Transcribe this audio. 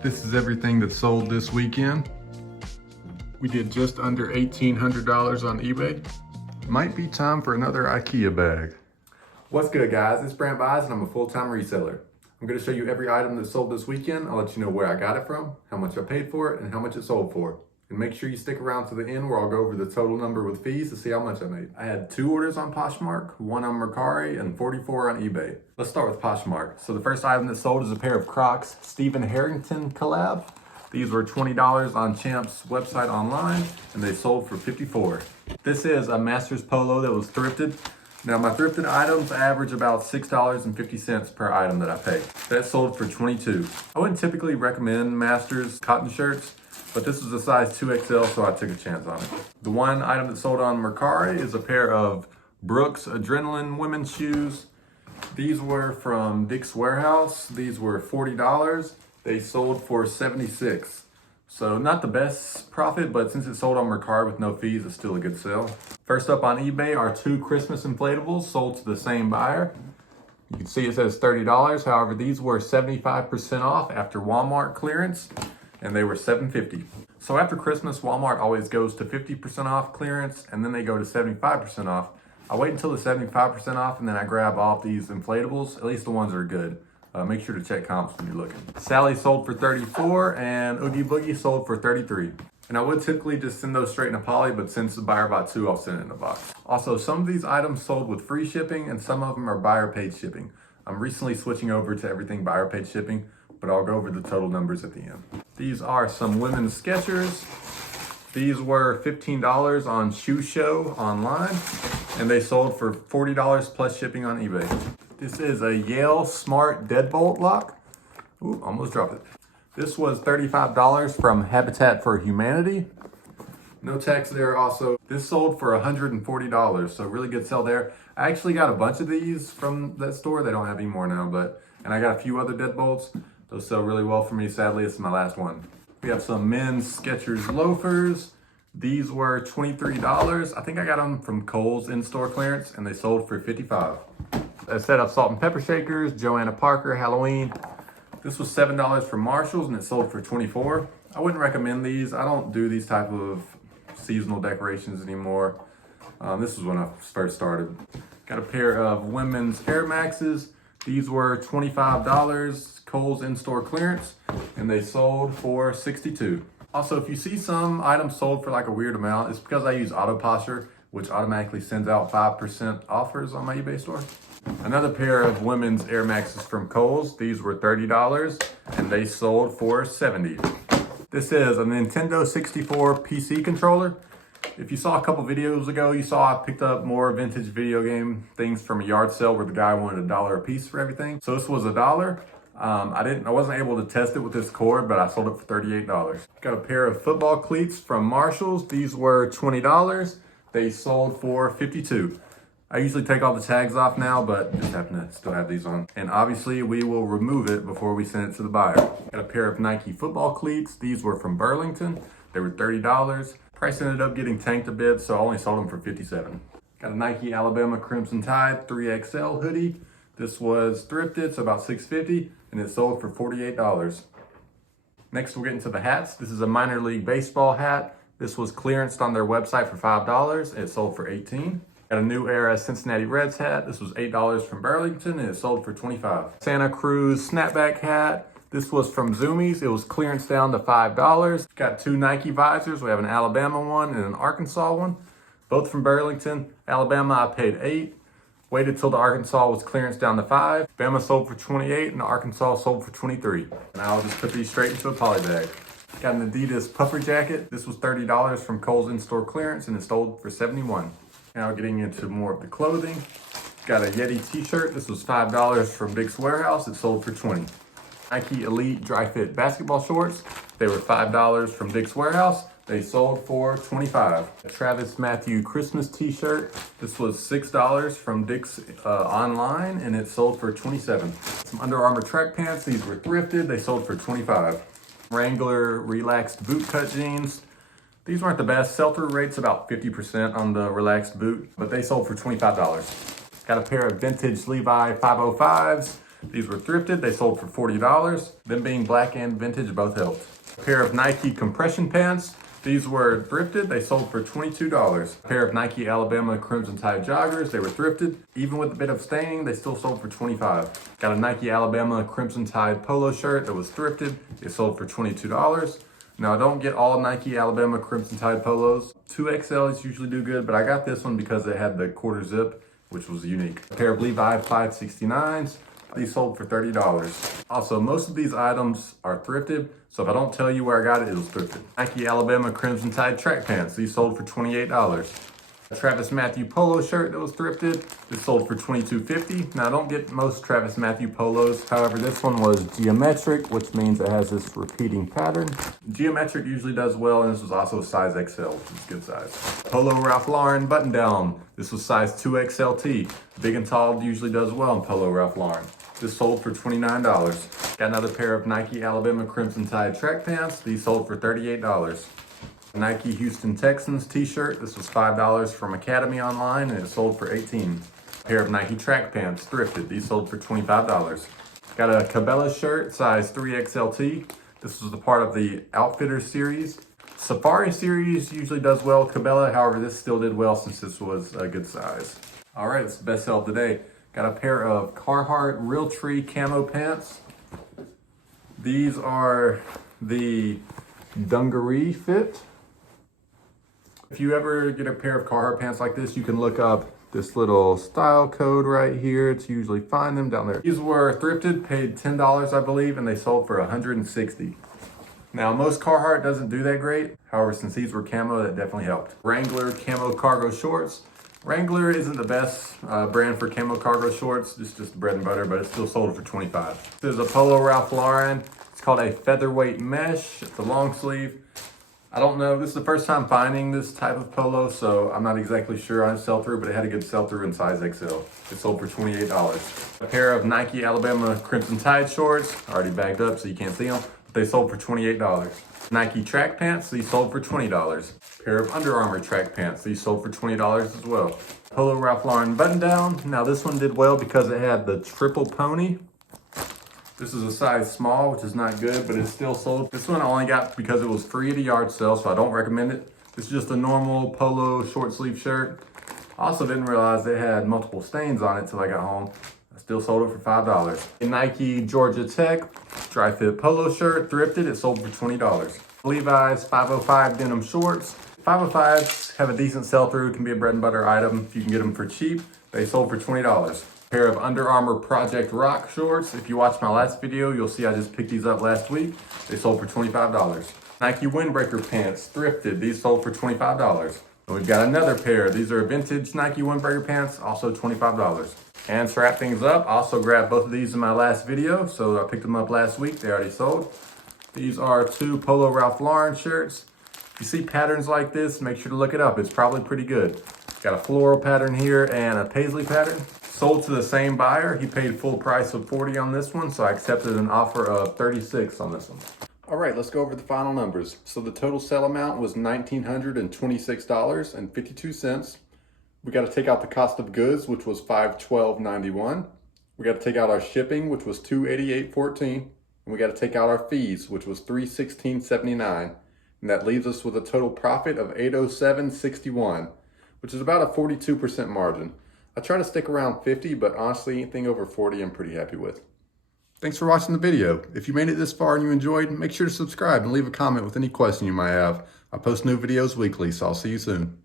This is everything that sold this weekend. We did just under $1,800 on eBay. Might be time for another IKEA bag. What's good, guys? It's brantbuys and I'm a full-time reseller. I'm going to show you every item that sold this weekend. I'll let you know where I got it from, how much I paid for it, and how much it sold for. And make sure you stick around to the end where I'll go over the total number with fees to see how much I made. I had 2 orders on Poshmark, 1 on Mercari, and 44 on eBay. Let's start with Poshmark. So the first item that sold is a pair of Crocs Stephen Harrington collab. These were $20 on Champ's website online, and they sold for $54. This is a Masters Polo that was thrifted. Now my thrifted items average about $6.50 per item that I pay. That sold for $22. I wouldn't typically recommend Masters cotton shirts, but this was a size 2XL, so I took a chance on it. The one item that sold on Mercari is a pair of Brooks Adrenaline women's shoes. These were from Dick's Warehouse. These were $40. They sold for $76. So not the best profit, but since it sold on Mercari with no fees, it's still a good sale. First up on eBay are 2 Christmas inflatables sold to the same buyer. You can see it says $30. However, these were 75% off after Walmart clearance, and they were $7.50. So after Christmas, Walmart always goes to 50% off clearance, and then they go to 75% off. I wait until the 75% off, and then I grab all these inflatables, at least the ones that are good. Make sure to check comps when you're looking. Sally sold for $34, and Oogie Boogie sold for $33. And I would typically just send those straight in a poly, but since the buyer bought 2, I'll send it in a box. Also, some of these items sold with free shipping, and some of them are buyer paid shipping. I'm recently switching over to everything buyer paid shipping, but I'll go over the total numbers at the end. These are some women's Skechers. These were $15 on Shoe Show online, and they sold for $40 plus shipping on eBay. This is a Yale Smart Deadbolt lock. Ooh, almost dropped it. This was $35 from Habitat for Humanity. No tax there also. This sold for $140, so really good sell there. I actually got a bunch of these from that store. They don't have any more now, and I got a few other deadbolts. Those sell really well for me. Sadly, it's my last one. We have some men's Skechers loafers. These were $23. I think I got them from Kohl's in-store clearance, and they sold for $55. A set of salt and pepper shakers, Joanna Parker, Halloween. This was $7 from Marshall's, and it sold for $24. I wouldn't recommend these. I don't do these type of seasonal decorations anymore. This was when I first started. Got a pair of women's Air Maxes. These were $25, Kohl's in-store clearance, and they sold for $62. Also, if you see some items sold for like a weird amount, it's because I use Auto Posture, which automatically sends out 5% offers on my eBay store. Another pair of women's Air Maxes from Kohl's. These were $30, and they sold for $70. This is a Nintendo 64 PC controller. If you saw a couple videos ago, you saw I picked up more vintage video game things from a yard sale where the guy wanted $1 a piece for everything. So this was $1. I wasn't able to test it with this cord, but I sold it for $38. Got a pair of football cleats from Marshall's. These were $20. They sold for $52. I usually take all the tags off now, but just happen to still have these on. And obviously we will remove it before we send it to the buyer. Got a pair of Nike football cleats. These were from Burlington. They were $30. Price ended up getting tanked a bit, so I only sold them for $57. Got a Nike Alabama Crimson Tide 3XL hoodie. This was thrifted, so about $6.50, and it sold for $48. Next, we'll get into the hats. This is a minor league baseball hat. This was clearanced on their website for $5, and it sold for $18. Got a New Era Cincinnati Reds hat. This was $8 from Burlington, and it sold for $25. Santa Cruz snapback hat. This was from Zoomies. It was clearance down to $5. Got 2 Nike visors. We have an Alabama one and an Arkansas one. Both from Burlington. Alabama, I paid $8. Waited till the Arkansas was clearance down to $5. Bama sold for $28, and the Arkansas sold for $23. And I'll just put these straight into a poly bag. Got an Adidas puffer jacket. This was $30 from Kohl's in-store clearance, and it sold for $71. Now getting into more of the clothing. Got a Yeti t-shirt. This was $5 from Dick's Warehouse. It sold for $20. Nike Elite Dry Fit basketball shorts. They were $5 from Dick's Warehouse. They sold for $25. A Travis Matthew Christmas t-shirt. This was $6 from Dick's online, and it sold for $27. Some Under Armour track pants. These were thrifted. They sold for $25. Wrangler relaxed boot cut jeans. These weren't the best. Sell-through rate's about 50% on the relaxed boot, but they sold for $25. Got a pair of vintage Levi 505s. These were thrifted, they sold for $40. Them being black and vintage both helped. A pair of Nike compression pants. These were thrifted, they sold for $22. A pair of Nike Alabama Crimson Tide joggers, they were thrifted. Even with a bit of staining, they still sold for $25. Got a Nike Alabama Crimson Tide polo shirt that was thrifted, it sold for $22. Now, I don't get all Nike Alabama Crimson Tide polos. 2XLs usually do good, but I got this one because it had the quarter zip, which was unique. A pair of Levi 569s. These sold for $30. Also, most of these items are thrifted, so if I don't tell you where I got it, it was thrifted. Nike Alabama Crimson Tide track pants. These sold for $28. A Travis Matthew polo shirt that was thrifted. This sold for $22.50. Now, I don't get most Travis Matthew polos. However, this one was geometric, which means it has this repeating pattern. Geometric usually does well, and this was also size XL, which is good size. Polo Ralph Lauren button down. This was size 2XLT. Big and tall usually does well in Polo Ralph Lauren. This sold for $29. Got another pair of Nike Alabama Crimson Tide track pants. These sold for $38. A Nike Houston Texans t-shirt. This was $5 from Academy online and it sold for $18. A pair of Nike track pants, thrifted. These sold for $25. Got a Cabela shirt, size 3XLT. This was a part of the Outfitters series. Safari series usually does well with Cabela. However, this still did well since this was a good size. All right, it's the best sell of the day. Got a pair of Carhartt Realtree camo pants. These are the dungaree fit. If you ever get a pair of Carhartt pants like this, you can look up this little style code right here to usually find them down there. These were thrifted, paid $10, I believe, and they sold for $160. Now, most Carhartt doesn't do that great. However, since these were camo, that definitely helped. Wrangler camo cargo shorts. Wrangler isn't the best brand for camo cargo shorts. It's just bread and butter, but it still sold for $25. This is a Polo Ralph Lauren. It's called a featherweight mesh. It's a long sleeve. I don't know. This is the first time finding this type of polo, so I'm not exactly sure on its sell-through, but it had a good sell-through in size XL. It sold for $28. A pair of Nike Alabama Crimson Tide shorts, already bagged up so you can't see them, but they sold for $28. Nike track pants, these sold for $20. A pair of Under Armour track pants, these sold for $20 as well. Polo Ralph Lauren button down. Now this one did well because it had the triple pony. This is a size small, which is not good, but it's still sold. This one I only got because it was free at a yard sale, so I don't recommend it. This is just a normal polo short sleeve shirt. I also didn't realize it had multiple stains on it till I got home. I still sold it for $5. A Nike Georgia Tech dry fit polo shirt, thrifted, it sold for $20. Levi's 505 denim shorts. 505s have a decent sell-through, can be a bread and butter item if you can get them for cheap. They sold for $20. Pair of Under Armour Project Rock shorts. If you watched my last video, you'll see I just picked these up last week. They sold for $25. Nike Windbreaker pants, thrifted. These sold for $25. And we've got another pair. These are vintage Nike Windbreaker pants, also $25. And to wrap things up, I also grabbed both of these in my last video, so I picked them up last week. They already sold. These are two Polo Ralph Lauren shirts. If you see patterns like this, make sure to look it up. It's probably pretty good. Got a floral pattern here and a paisley pattern. Sold to the same buyer. He paid full price of $40 on this one, so I accepted an offer of $36 on this one. All right, let's go over the final numbers. So the total sale amount was $1,926.52. We got to take out the cost of goods, which was $512.91. We got to take out our shipping, which was $288.14. And we got to take out our fees, which was $316.79. And that leaves us with a total profit of $807.61, which is about a 42% margin. I try to stick around 50, but honestly, anything over 40, I'm pretty happy with. Thanks for watching the video. If you made it this far and you enjoyed, make sure to subscribe and leave a comment with any question you might have. I post new videos weekly, so I'll see you soon.